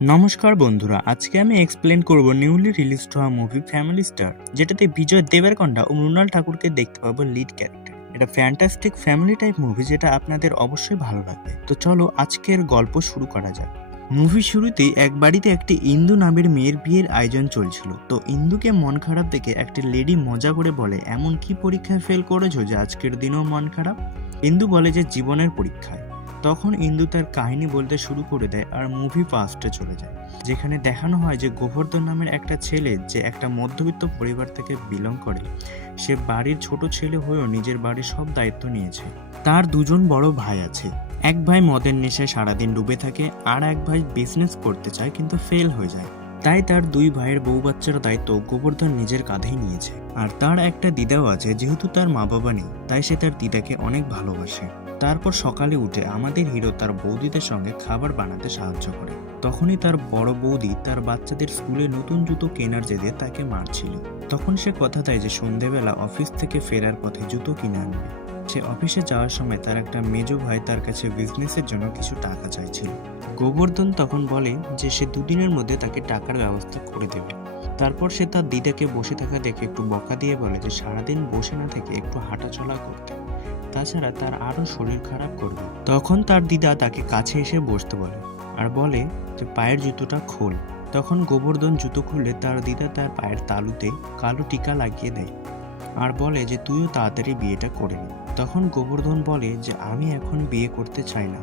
নমস্কার বন্ধুরা, আজকে আমি এক্সপ্লেন করব নিউলি রিলিজড হওয়া মুভি ফ্যামিলি স্টার, যেটাতে বিজয় দেবরকোন্ডা ও মৃণাল ঠাকুরকে দেখতে পাবো লিড ক্যারেক্টার। এটা ফ্যান্টাস্টিক ফ্যামিলি টাইপ মুভি, যেটা আপনাদের অবশ্যই ভালো লাগবে। তো চলো আজকের গল্প শুরু করা যাক। মুভি শুরুতেই এক বাড়িতে একটি ইন্দু নামের মেয়ের বিয়ের আয়োজন চলছিল। তো ইন্দুকে মন খারাপ দেখে একটি লেডি মজা করে বলে, এমন কি পরীক্ষায় ফেল করেছো যে আজকের দিনেও মন খারাপ? ইন্দু বলে যে জীবনের পরীক্ষায়। তখন ইন্দু তার কাহিনী বলতে শুরু করে দেয় আর মুভি ফার্স্টে চলে যায়, যেখানে দেখানো হয় যে গোবর্ধন নামের একটা ছেলে, যে একটা মধ্যবিত্ত পরিবার থেকে বিলং করে, সে বাড়ির ছোট ছেলে হয়েও নিজের বাড়ির সব দায়িত্ব নিয়েছে। তার দুজন বড় ভাই আছে। এক ভাই মদের নেশায় সারাদিন ডুবে থাকে, আর এক ভাই বিজনেস করতে চায় কিন্তু ফেল হয়ে যায়। তাই তার দুই ভাইয়ের বউ বাচ্চার দায়িত্ব গোবর্ধন নিজের কাঁধেই নিয়েছে। আর তার একটা দিদাও আছে, যেহেতু তার মা বাবা নেই তাই সে তার দিদাকে অনেক ভালোবাসে। তারপর সকালে উঠে আমাদের হিরো তার বৌদিদের সঙ্গে খাবার বানাতে সাহায্য করে। তখনই তার বড় বৌদি তার বাচ্চাদের স্কুলে নতুন জুতো কেনার জেদে তাকে মারছিল। তখন সে কথা দেয় যে সন্ধেবেলা অফিস থেকে ফেরার পথে জুতো কিনে আনবে। সে অফিসে যাওয়ার সময় তার একটা মেজো ভাই তার কাছে বিজনেসের জন্য কিছু টাকা চাইছিল। গোবর্ধন তখন বলে যে সে দুদিনের মধ্যে তাকে টাকার ব্যবস্থা করে দেবে। তারপর সে তার দিদাকে বসে থাকা দেখে একটু বকা দিয়ে বলে যে সারাদিন বসে না থেকে একটু হাঁটাচলা করতে, তাছাড়া তার আরো শরীর খারাপ করবে। তখন তার দিদা তাকে কাছে এসে বসতে বলে আর বলে যে পায়ের জুতোটা খোল। তখন গোবর্ধন জুতো খুলে তার দিদা তার পায়ের তালুতে কালো টিকা লাগিয়ে দেয় আর বলে যে তুইও তাড়াতাড়ি বিয়েটা করে নে। তখন গোবর্ধন বলে যে আমি এখন বিয়ে করতে চাই না।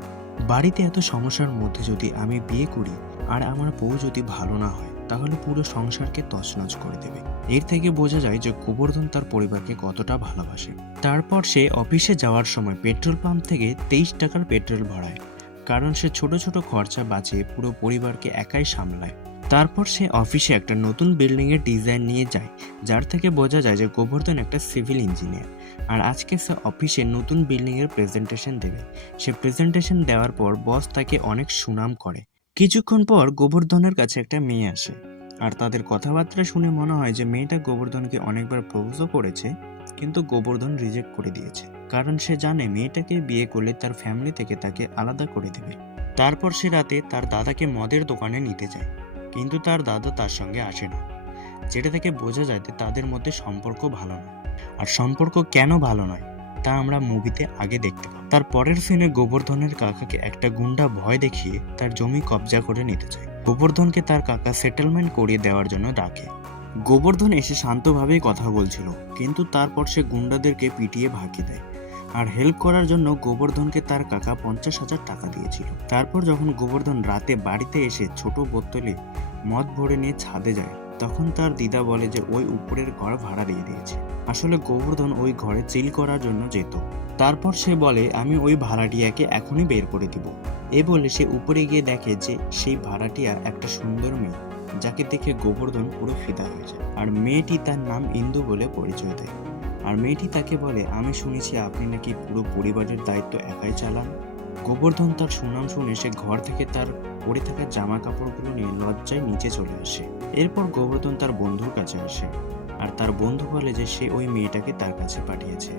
বাড়িতে এত সমস্যার মধ্যে যদি আমি বিয়ে করি আর আমার বউ যদি ভালো না হয়, তাহলে পুরো সংসারকে তছনছ করে দেবে। এর থেকে বোঝা যায় যে গোবর্ধন তার পরিবারকে কতটা ভালোবাসে। তারপর সে অফিসে যাওয়ার সময় পেট্রোল পাম্প থেকে 23 টাকার পেট্রোল ভরায়, কারণ সে ছোট ছোট খরচা বাঁচিয়ে পুরো পরিবারকে একাই সামলায়। তারপর সে অফিসে একটা নতুন বিল্ডিং এর ডিজাইন নিয়ে যায়, যার থেকে বোঝা যায় যে গোবর্ধন একটা সিভিল ইঞ্জিনিয়ার। আর আজকে সে অফিসে নতুন বিল্ডিং এর প্রেজেন্টেশন দেবে। সে প্রেজেন্টেশন দেওয়ার পর বস তাকে অনেক সুনাম করে। কিছুক্ষণ পর গোবর্ধনের কাছে একটা মেয়ে আসে, আর তাদের কথাবার্তা শুনে মনে হয় যে মেয়েটা গোবর্ধনকে অনেকবার প্রপোজও করেছে, কিন্তু গোবর্ধন রিজেক্ট করে দিয়েছে, কারণ সে জানে মেয়েটাকে বিয়ে করলে তার ফ্যামিলি থেকে তাকে আলাদা করে দেবে। তারপর সে রাতে তার দাদাকে মদের দোকানে নিতে যায়, কিন্তু তার দাদা তার সঙ্গে আসে না, যেটা থেকে বোঝা যায় যে তাদের মধ্যে সম্পর্ক ভালো নয়। আর সম্পর্ক কেন ভালো নয় তা আমরা মুভিতে আগে দেখতে পাই। তার পরের সিনে গোবর্ধনের কাকাকে একটা গুন্ডা ভয় দেখিয়ে তার জমি কবজা করে নিতে চায়। গোবর্ধনকে তার কাকা সেটেলমেন্ট করিয়ে দেওয়ার জন্য ডাকে। গোবর্ধন এসে শান্তভাবেই কথা বলছিল, কিন্তু তারপর সে গুন্ডাদেরকে পিটিয়ে ভাগিয়ে দেয়। আর হেল্প করার জন্য গোবর্ধনকে তার কাকা 50,000 টাকা দিয়েছিল। তারপর যখন গোবর্ধন রাতে বাড়িতে এসে ছোট বোতলে মদ ভরে নিয়ে ছাদে যায়, তখন তার দিদা বলে যে ওই উপরের ঘর ভাড়া দিয়ে দিয়েছে। আসলে গোবর্ধন ওই ঘরে চিল করার জন্য যেত। তারপর সে বলে আমি ওই ভাড়াটিয়াকে এখনই বের করে দিব। এ বলে সে উপরে গিয়ে দেখে যে সেই ভাড়াটিয়া একটা সুন্দর মেয়ে, যাকে দেখে গোবর্ধন পুরো ফিদা হয়ে যায়। আর মেয়েটি তার নাম ইন্দু বলে পরিচয় দেয়। আর মেয়েটি তাকে বলে আমি শুনেছি আপনি নাকি পুরো পরিবারের দায়িত্ব একাই চালান। গোবর্ধন তার সুনাম শুনে সে ঘর থেকে তার পরে থাকা জামা কাপড়গুলো নিয়ে লজ্জায় নিচে চলে আসে। এরপর গোবর্ধন তার বন্ধুর কাছে আসে, আর তার বন্ধু বলে যে সে ওই মেয়েটাকে তার কাছে পাঠিয়েছে,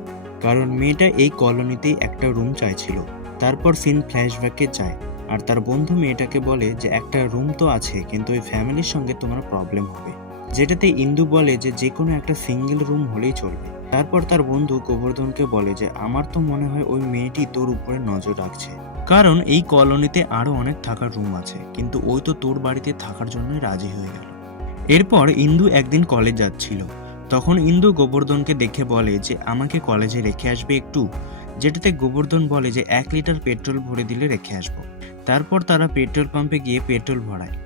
কারণ মেয়েটা এই কলোনিতেই একটা রুম চাইছিল। তারপর সিন ফ্ল্যাশব্যাকে যায়, আর তার বন্ধু মেয়েটাকে বলে যে একটা রুম তো আছে, কিন্তু ওই ফ্যামিলির সঙ্গে তোমার প্রবলেম হবে, যেটাতে ইন্দু বলে যে যে কোনো একটা সিঙ্গেল রুম হলেই চলবে। তারপর তার বন্ধু গোবর্ধনকে বলে যে আমার তো মনে হয় ওই মেয়েটি তোর উপরে নজর রাখছে, কারণ এই কলোনিতে আরো অনেক থাকার রুম আছে, কিন্তু ওই তো তোর বাড়িতে থাকার জন্যই রাজি হয়ে গেল। এরপর ইন্দু একদিন কলেজ যাচ্ছিল, তখন ইন্দু গোবর্ধনকে দেখে বলে যে আমাকে কলেজে রেখে আসবে একটু, যেটাতে গোবর্ধন বলে যে 1 লিটার পেট্রোল ভরে দিলে রেখে আসবো। তারপর তারা পেট্রোল পাম্পে গিয়ে পেট্রোল ভরায়।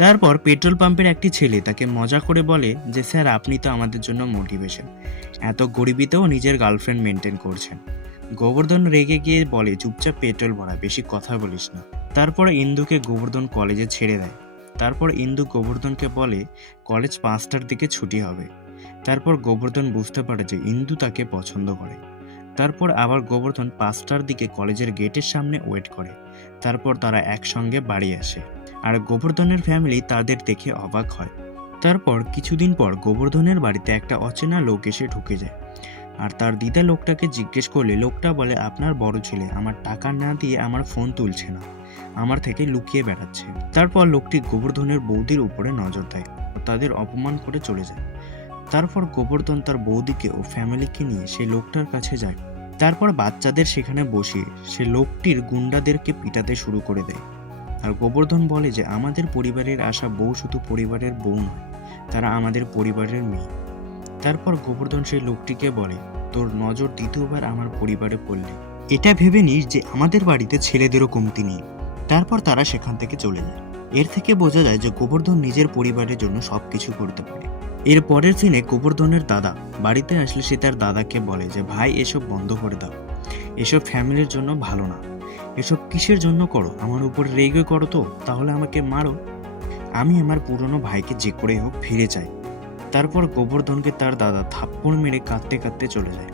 তারপর পেট্রোল পাম্পের একটি ছেলে তাকে মজা করে বলে যে স্যার আপনি তো আমাদের জন্য মোটিভেশন, এত গরিবিতেও নিজের গার্লফ্রেন্ড মেনটেন করছেন। গোবর্ধন রেগে গিয়ে বলে চুপচাপ পেট্রোল ভরা, বেশি কথা বলিস না। তারপরে ইন্দুকে গোবর্ধন কলেজে ছেড়ে দেয়। তারপর ইন্দু গোবর্ধনকে বলে কলেজ 5টার দিকে ছুটি হবে। তারপর গোবর্ধন বুঝতে পারে যে ইন্দু তাকে পছন্দ করে। তারপর আবার গোবর্ধন 5টার দিকে কলেজের গেটের সামনে ওয়েট করে। তারপর তারা একসঙ্গে বাড়ি আসে, আর গোবর্ধনের ফ্যামিলি তাদের দেখে অবাক হয়। তারপর কিছুদিন পর গোবর্ধনের বাড়িতে একটা অচেনা লোক এসে ঢুকে যায়, আর তার দিদা লোকটাকে জিজ্ঞেস করলে লোকটা বলে আপনার বড় ছেলে আমার টাকা না দিয়ে আমার ফোন তুলছে না, আমার থেকে লুকিয়ে বেড়াচ্ছে। তারপর লোকটি গোবর্ধনের বৌদির উপরে নজর দেয় ও তাদের অপমান করে চলে যায়। তারপর গোবর্ধন তার বৌদিকে ও ফ্যামিলিকে নিয়ে সেই লোকটার কাছে যায়। তারপর বাচ্চাদের সেখানে বসিয়ে সে লোকটির গুন্ডাদেরকে পিটাতে শুরু করে দেয়। আর গোবর্ধন বলে যে আমাদের পরিবারের আসা বউ শুধু পরিবারের বউ নয়, তারা আমাদের পরিবারের মেয়ে। তারপর গোবর্ধন সেই লোকটিকে বলে, তোর নজর দ্বিতীয়বার আমার পরিবারে পড়লে এটা ভেবে নিস যে আমাদের বাড়িতে ছেলেদেরও কমতি নেই। তারপর তারা সেখান থেকে চলে যায়। এর থেকে বোঝা যায় যে গোবর্ধন নিজের পরিবারের জন্য সবকিছু করতে পারে। এর পরের দিনে গোবর্ধনের দাদা বাড়িতে আসলে সে তার দাদাকে বলে যে ভাই এসব বন্ধ করে দাও, এসব ফ্যামিলির জন্য ভালো না, এসব কিসের জন্য করো, আমার উপর রেগে করো তো, তাহলে আমাকে মারো, আমি আমার পুরনো ভাইকে যে করে হোক ফিরে চাই। তারপর গোবর্ধনকে তার দাদা থাপ্পড় মেরে কাঁদতে কাঁদতে চলে যায়।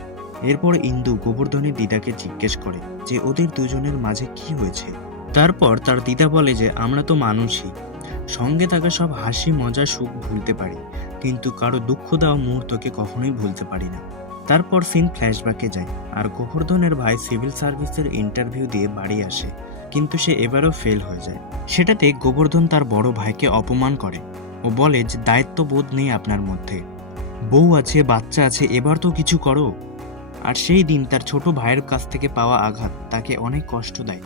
এরপর ইন্দু গোবর্ধনের দিদাকে জিজ্ঞেস করে যে ওদের দুজনের মাঝে কি হয়েছে। তারপর তার দিদা বলে যে আমরা তো মানুষই, সঙ্গে থাকা সব হাসি মজা সুখ ভুলতে পারি, কিন্তু কারো দুঃখ দেওয়া মুহূর্তকে কখনোই ভুলতে পারি না। তারপর সিন ফ্ল্যাশব্যাকে যায় আর গোবর্ধনের ভাই সিভিল সার্ভিসের ইন্টারভিউ দিয়ে বাড়ি আসে, কিন্তু সে এবারও ফেল হয়ে যায়। সেটাতে গোবর্ধন তার বড় ভাইকে অপমান করে ও বলে যে দায়িত্ববোধ নেই আপনার মধ্যে, বউ আছে, বাচ্চা আছে, এবার তো কিছু করো। আর সেই দিন তার ছোট ভাইয়ের কাছ থেকে পাওয়া আঘাত তাকে অনেক কষ্ট দেয়।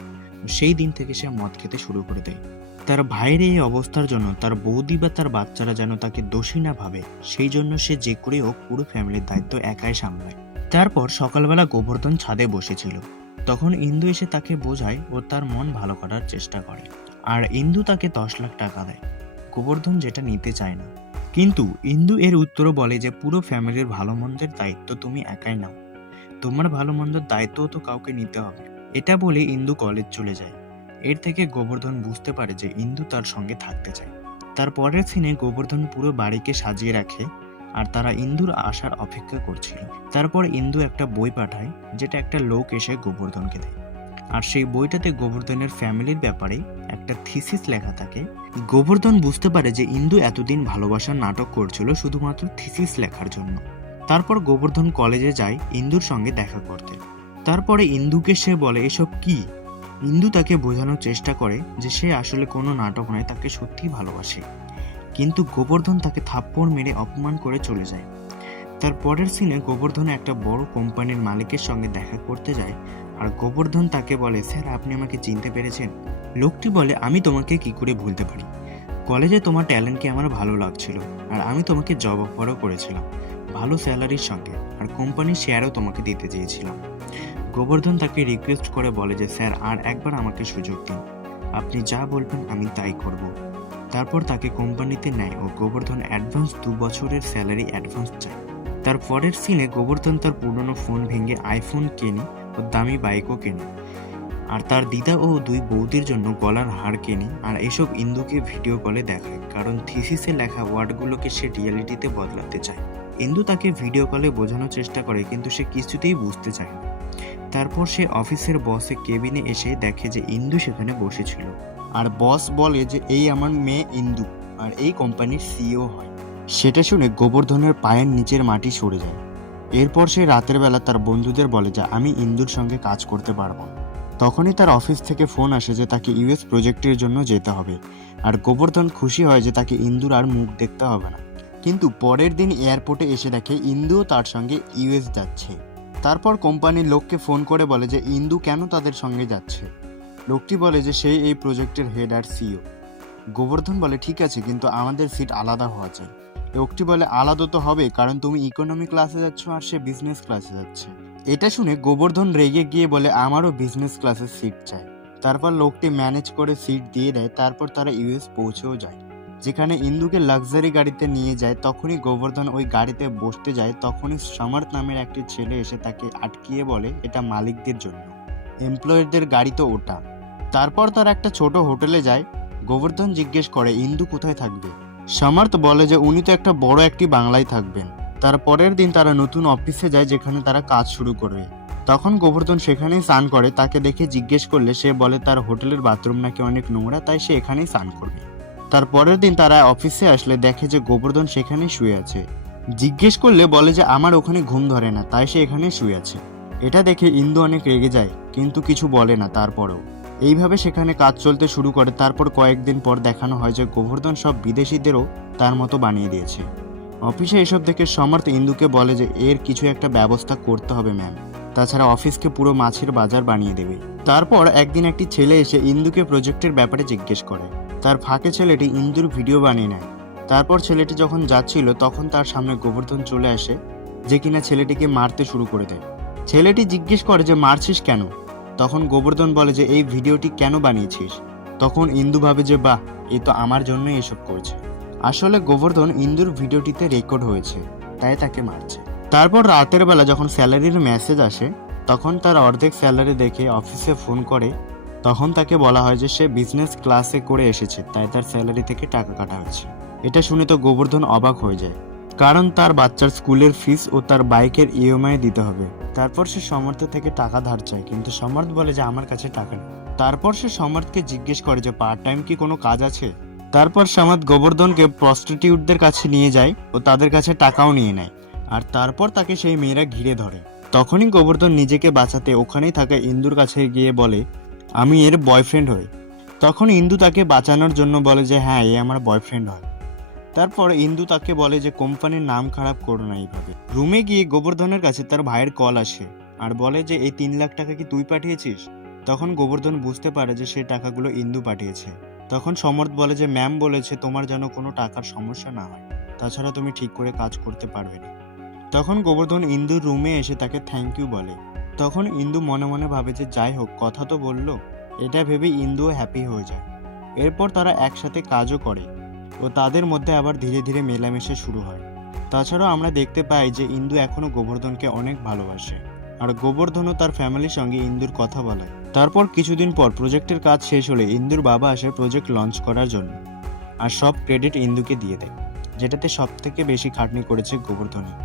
সেই দিন থেকে সে মদ খেতে শুরু করে দেয়। তার ভাইয়ের এই অবস্থার জন্য তার বৌদি বা তার বাচ্চারা যেন তাকে দোষী না ভাবে, সেই জন্য সে যে করে হোক পুরো ফ্যামিলির দায়িত্ব একাই সামলায়। তারপর সকালবেলা গোবর্ধন ছাদে বসেছিল, তখন ইন্দু এসে তাকে বোঝায় ও তার মন ভালো করার চেষ্টা করে। আর ইন্দু তাকে 10 লাখ টাকা দেয়। গোবর্ধন যেটা নিতে চায় না, কিন্তু ইন্দু এর উত্তরও বলে যে পুরো ফ্যামিলির ভালো মন্দের দায়িত্ব তুমি একাই নাও, তোমার ভালো মন্দের দায়িত্বও তো কাউকে নিতে হবে। এটা বলে ইন্দু কলেজ চলে যায়। এর থেকে গোবর্ধন বুঝতে পারে যে ইন্দু তার সঙ্গে থাকতে চায়। তার পরের সিনে গোবর্ধন পুরো বাড়িকে সাজিয়ে রাখে আর তারা ইন্দুর আসার অপেক্ষা করছিল। তারপর ইন্দু একটা বই পাঠায় যেটা একটা লোক এসে গোবর্ধনকে দেয়। আর সেই বইটাতে গোবর্ধনের ফ্যামিলির ব্যাপারে একটা থিসিস লেখা থাকে। গোবর্ধন বুঝতে পারে যে ইন্দু এতদিন ভালোবাসার নাটক করছিল শুধুমাত্র থিসিস লেখার জন্য। তারপর গোবর্ধন কলেজে যায় ইন্দুর সঙ্গে দেখা করতে। তারপরে ইন্দুকে সে বলে এসব কি। ইন্দু তাকে বোঝানোর চেষ্টা করে যে সে আসলে কোনো নাটক নয়, তাকে সত্যিই ভালোবাসে, কিন্তু গোবর্ধন তাকে থাপ্পড় মেরে অপমান করে চলে যায়। তার পরের সিনে গোবর্ধন একটা বড় কোম্পানির মালিকের সঙ্গে দেখা করতে যায় আর গোবর্ধন তাকে বলে স্যার আপনি আমাকে চিনতে পেরেছেন। লোকটি বলে আমি তোমাকে কি করে ভুলতে পারি, কলেজে তোমার ট্যালেন্টকে আমার ভালো লাগছিল আর আমি তোমাকে জব অফারও করেছিলাম ভালো স্যালারির সঙ্গে, আর কোম্পানির শেয়ারও তোমাকে দিতে চেয়েছিলাম। গোবর্ধন তাকে রিকোয়েস্ট করে বলে যে স্যার আর একবার আমাকে সুযোগ দিন, আপনি যা বলবেন আমি তাই করব। তারপর তাকে কোম্পানিতে নেয় ও গোবর্ধন অ্যাডভান্স 2 বছরের স্যালারি অ্যাডভান্স চায়। তার পরের সিনে গোবর্ধন তার পুরনো ফোন ভেঙে আইফোন কেনে ও দামি বাইকও কেনে, আর তার দিদা ও 2 বৌদির জন্য গলার হার কেনে। আর এসব ইন্দুকে ভিডিও কলে দেখায়, কারণ থিসিসে লেখা ওয়ার্ডগুলোকে সে রিয়েলিটিতে বদলাতে চায়। ইন্দু তাকে ভিডিও কলে বোঝানোর চেষ্টা করে, কিন্তু সে কিছুতেই বুঝতে চায় না। তারপর সে অফিসের বসের কেবিনে এসে দেখে যে ইন্দু সেখানে বসেছিল, আর বস বলে যে এই আমার মেয়ে ইন্দু আর এই কোম্পানির সিইও হয়। সেটা শুনে গোবর্ধনের পায়ের নিচের মাটি সরে যায়। এরপর সে রাতের বেলা তার বন্ধুদের বলে যে আমি ইন্দুর সঙ্গে কাজ করতে পারবো। তখনই তার অফিস থেকে ফোন আসে যে তাকে ইউএস প্রজেক্টের জন্য যেতে হবে, আর গোবর্ধন খুশি হয় যে তাকে ইন্দুর আর মুখ দেখতে হবে না। কিন্তু পরের দিন এয়ারপোর্টে এসে দেখে ইন্দুও তার সঙ্গে ইউএস যাচ্ছে। তারপর কোম্পানির লোককে ফোন করে বলে যে ইন্দু কেন তাদের সঙ্গে যাচ্ছে। লোকটি বলে যে সেই এই প্রজেক্টের হেড আর সিইও। গোবর্ধন বলে ঠিক আছে, কিন্তু আমাদের সিট আলাদা হওয়া চাই। লোকটি বলে আলাদা তো হবে, কারণ তুমি ইকোনমি ক্লাসে যাচ্ছ আর সে বিজনেস ক্লাসে যাচ্ছে। এটা শুনে গোবর্ধন রেগে গিয়ে বলে আমারও বিজনেস ক্লাসের সিট চাই। তারপর লোকটি ম্যানেজ করে সিট দিয়ে দেয়। তারপর তারা ইউএস পৌঁছেও যায়, যেখানে ইন্দুকে লাক্সারি গাড়িতে নিয়ে যায়। তখনই গোবর্ধন ওই গাড়িতে বসতে যায়, তখনই সমর্থ নামের একটি ছেলে এসে তাকে আটকিয়ে বলে এটা মালিকদের জন্য, এমপ্লয়িদের গাড়ি তো ওটা। তারপর তারা একটা ছোট হোটেলে যায়। গোবর্ধন জিজ্ঞেস করে ইন্দু কোথায় থাকবে। সমর্থ বলে যে উনি তো একটা বড় একটি বাংলায় থাকবেন। তার পরের দিন তারা নতুন অফিসে যায়, যেখানে তারা কাজ শুরু করবে। তখন গোবর্ধন সেখানেই স্নান করে। তাকে দেখে জিজ্ঞেস করলে সে বলে তার হোটেলের বাথরুম নাকি অনেক নোংরা, তাই সে এখানেই স্নান করবে। তার পরের দিন তারা অফিসে আসলে দেখে যে গোবর্ধন সেখানেই শুয়ে আছে। জিজ্ঞেস করলে বলে যে আমার ওখানে ঘুম ধরে না, তাই সে এখানে শুয়ে আছে। এটা দেখে ইন্দু অনেক রেগে যায়, কিন্তু কিছু বলে না। তারপরেও এইভাবে সেখানে কাজ চলতে শুরু করে। তারপর কয়েকদিন পর দেখানো হয় যে গোবর্ধন সব বিদেশিদেরও তার মতো বানিয়ে দিয়েছে। অফিসে এসব দেখে সমর্থ ইন্দুকে বলে যে এর কিছু একটা ব্যবস্থা করতে হবে ম্যাম, তাছাড়া অফিসকে পুরো মাছের বাজার বানিয়ে দেবে। তারপর একদিন একটি ছেলে এসে ইন্দুকে প্রজেক্টের ব্যাপারে জিজ্ঞেস করে। তার ফাঁকে ছেলেটি ইন্দুর ভিডিও বানিয়ে নেয়। তারপর ছেলেটি যখন যাচ্ছিল তখন তার সামনে গোবর্ধন চলে আসে, যে কিনা ছেলেটিকে মারতে শুরু করে দেয়। ছেলেটি জিজ্ঞেস করে যে মারছিস কেন? তখন গোবর্ধন বলে যে এই ভিডিওটি কেন বানিয়েছিস? তখন ইন্দু ভাবে যে বাহ, এ তো আমার জন্যই এসব করছে। আসলে গোবর্ধন ইন্দুর ভিডিওটিতে রেকর্ড হয়েছে, তাই তাকে মারছে। তারপর রাতের বেলা যখন স্যালারির মেসেজ আসে, তখন তার অর্ধেক স্যালারি দেখে অফিসে ফোন করে। তখন তাকে বলা হয় যে সে বিজনেস ক্লাসে করে এসেছে, তাই তার স্যালারি থেকে টাকা কাটা হয়েছে। এটা শুনে তো গোবর্ধন অবাক হয়ে যায়, কারণ তার বাচ্চার স্কুলের ফিস ও তার বাইকের ইএমআই দিতে হবে। তারপর সে সমর্থ থেকে টাকা ধার চায়, কিন্তু সমর্থ বলে যে আমার কাছে টাকা নেই। তারপর সে সমর্থকে জিজ্ঞেস করে যে পার্ট টাইম কি কোনো কাজ আছে। তারপর সমর্থ গোবর্ধনকে প্রস্টিটিউটদের কাছে নিয়ে যায় ও তাদের কাছে টাকাও নিয়ে নেয়, আর তারপর তাকে সেই মেয়েরা ঘিরে ধরে। তখনই গোবর্ধন নিজেকে বাঁচাতে ওখানেই থাকা ইন্দুর কাছে গিয়ে বলে আমি এর বয়ফ্রেন্ড হই। তখন ইন্দু তাকে বাঁচানোর জন্য বলে যে হ্যাঁ, এ আমার বয়ফ্রেন্ড হয়। তারপর ইন্দু তাকে বলে যে কোম্পানির নাম খারাপ করো না এইভাবে। রুমে গিয়ে গোবর্ধনের কাছে তার ভাইয়ের কল আসে আর বলে যে এই 3 লাখ টাকা কি তুই পাঠিয়েছিস? তখন গোবর্ধন বুঝতে পারে যে সেই টাকাগুলো ইন্দু পাঠিয়েছে। তখন সমর্থ বলে যে ম্যাম বলেছে তোমার যেন কোনো টাকার সমস্যা না হয়, তাছাড়া তুমি ঠিক করে কাজ করতে পারবে না। তখন গোবর্ধন ইন্দুর রুমে এসে তাকে থ্যাংক ইউ বলে। তখন ইন্দু মনে মনে ভাবে যে যাই হোক, কথা তো বললো। এটা ভেবে ইন্দুও হ্যাপি হয়ে যায়। এরপর তারা একসাথে কাজও করে ও তাদের মধ্যে আবার ধীরে ধীরে মেলামেশা শুরু হয়। তাছাড়াও আমরা দেখতে পাই যে ইন্দু এখনো গোবর্ধনকে অনেক ভালোবাসে, আর গোবর্ধনও তার ফ্যামিলির সঙ্গে ইন্দুর কথা বলে। তারপর কিছুদিন পর প্রজেক্টের কাজ শেষ হলে ইন্দুর বাবা আসে প্রজেক্ট লঞ্চ করার জন্য, আর সব ক্রেডিট ইন্দুকে দিয়ে দেয়, যেটাতে সব থেকে বেশি খাটনি করেছে গোবর্ধনই।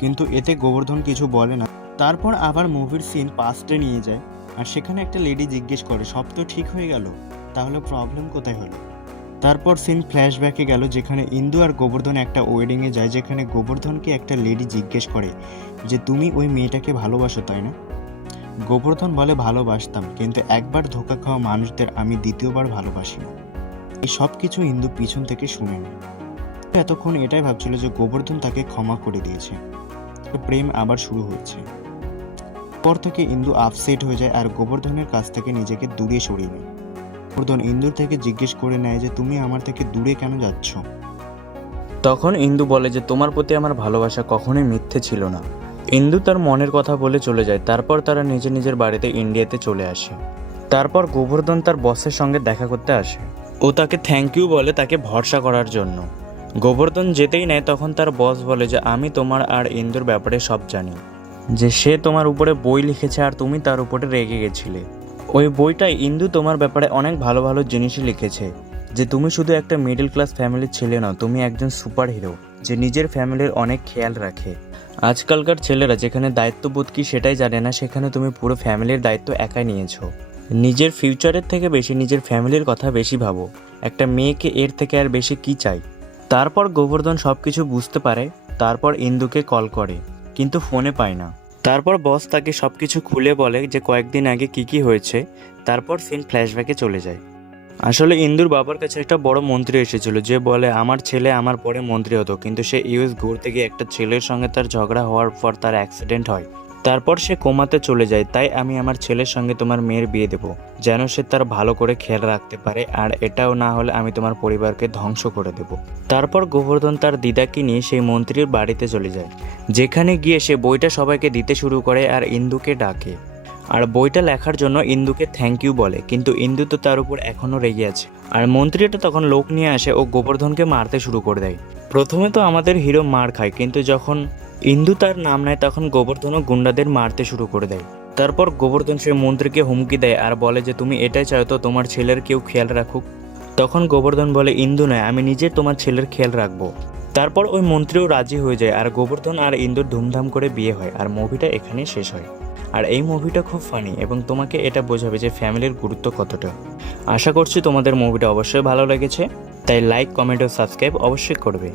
কিন্তু এতে গোবর্ধন কিছু বলে না। তারপর আবার মুভির সিন পাস্টে নিয়ে যায়, আর সেখানে একটা লেডি জিজ্ঞেস করে সব তো ঠিক হয়ে গেল, তাহলে প্রবলেম কোথায় হলো? তারপর সিন ফ্ল্যাশব্যাকে গেল, যেখানে ইন্দু আর গোবর্ধন একটা ওয়েডিংয়ে যায়, যেখানে গোবর্ধনকে একটা লেডি জিজ্ঞেস করে যে তুমি ওই মেয়েটাকে ভালোবাসো তাই না? গোবর্ধন বলে ভালোবাসতাম, কিন্তু একবার ধোঁকা খাওয়া মানুষদের আমি দ্বিতীয়বার ভালোবাসি না। এই সব কিছু ইন্দু পিছন থেকে শুনে নেয়। এতক্ষণ এটাই ভাবছিল যে গোবর্ধন তাকে ক্ষমা করে দিয়েছে, প্রেম আবার শুরু হচ্ছে। পর থেকে ইন্দু আপসেট হয়ে যায় আর গোবর্ধনের কাছ থেকে নিজেকে দূরে সরিয়ে নেয়। গোবর্ধন ইন্দুর থেকে জিজ্ঞেস করে নেয় যে তুমি আমার থেকে দূরে কেন যাচ্ছ? তখন ইন্দু বলে যে তোমার প্রতি আমার ভালোবাসা কখনোই মিথ্যে ছিল না। ইন্দু তার মনের কথা বলে চলে যায়। তারপর তারা নিজের বাড়িতে ইন্ডিয়াতে চলে আসে। তারপর গোবর্ধন তার বসের সঙ্গে দেখা করতে আসে ও তাকে থ্যাংক ইউ বলে তাকে ভরসা করার জন্য। গোবর্ধন যেতেই নেয়, তখন তার বস বলে যে আমি তোমার আর ইন্দুর ব্যাপারে সব জানি, যে সে তোমার উপরে বই লিখেছে আর তুমি তার উপরে রেগে গেছিলে। ওই বইটায় ইন্দু তোমার ব্যাপারে অনেক ভালো ভালো জিনিসই লিখেছে, যে তুমি শুধু একটা মিডল ক্লাস ফ্যামিলির ছেলে নও, তুমি একজন সুপার হিরো যে নিজের ফ্যামিলির অনেক খেয়াল রাখে। আজকালকার ছেলেরা যেখানে দায়িত্ববোধ কি সেটাই জানে না, সেখানে তুমি পুরো ফ্যামিলির দায়িত্ব একাই নিয়েছো। নিজের ফিউচারের থেকে বেশি নিজের ফ্যামিলির কথা বেশি ভাবো। একটা মেয়েকে এর থেকে আর বেশি কি চাই? তারপর গোবর্ধন সব কিছু বুঝতে পারে। তারপর ইন্দুকে কল করে, কিন্তু ফোনে পায় না। তারপর বস তাকে সব কিছু খুলে বলে যে কয়েকদিন আগে কি হয়েছে। তারপর সিন ফ্ল্যাশব্যাকে চলে যায়। আসলে ইন্দুর বাবার কাছে একটা বড় মন্ত্রী এসেছিল, যে বলে আমার ছেলে আমার পরে মন্ত্রী হতো, কিন্তু সে ইউএস ঘুরতে গিয়ে একটা ছেলের সঙ্গে তার ঝগড়া হওয়ার পর তার অ্যাক্সিডেন্ট হয়। তারপর সে কোমাতে চলে যায়। তাই আমি আমার ছেলের সঙ্গে তোমার মেয়ের বিয়ে দেবো, যেন সে তার ভালো করে খেয়াল রাখতে পারে, আর এটাও না হলে আমি তোমার পরিবারকে ধ্বংস করে দেব। তারপর গোবর্ধন তার দিদাকে নিয়ে সেই মন্ত্রীর বাড়িতে চলে যায়, যেখানে গিয়ে সে বইটা সবাইকে দিতে শুরু করে আর ইন্দুকে ডাকে, আর বইটা লেখার জন্য ইন্দুকে থ্যাংক ইউ বলে। কিন্তু ইন্দু তো তার উপর এখনও রেগে আছে। আর মন্ত্রীটা তখন লোক নিয়ে আসে ও গোবর্ধনকে মারতে শুরু করে দেয়। প্রথমে তো আমাদের হিরো মার খায়, কিন্তু যখন ইন্দু তার নাম নেয় তখন গোবর্ধনও গুন্ডাদের মারতে শুরু করে দেয়। তারপর গোবর্ধন সে মন্ত্রীকে হুমকি দেয় আর বলে যে তুমি এটাই চাও তো তোমার ছেলের কেউ খেয়াল রাখুক। তখন গোবর্ধন বলে ইন্দু নয়, আমি নিজে তোমার ছেলের খেয়াল রাখবো। তারপর ওই মন্ত্রীও রাজি হয়ে যায় আর গোবর্ধন আর ইন্দুর ধুমধাম করে বিয়ে হয়। আর মুভিটা এখানেই শেষ হয়। আর এই মুভিটা খুব ফানি এবং তোমাকে এটা বোঝাবে যে ফ্যামিলির গুরুত্ব কতটা। আশা করছি তোমাদের মুভিটা অবশ্যই ভালো লেগেছে, তাই লাইক, কমেন্ট ও সাবস্ক্রাইব অবশ্যই করবে।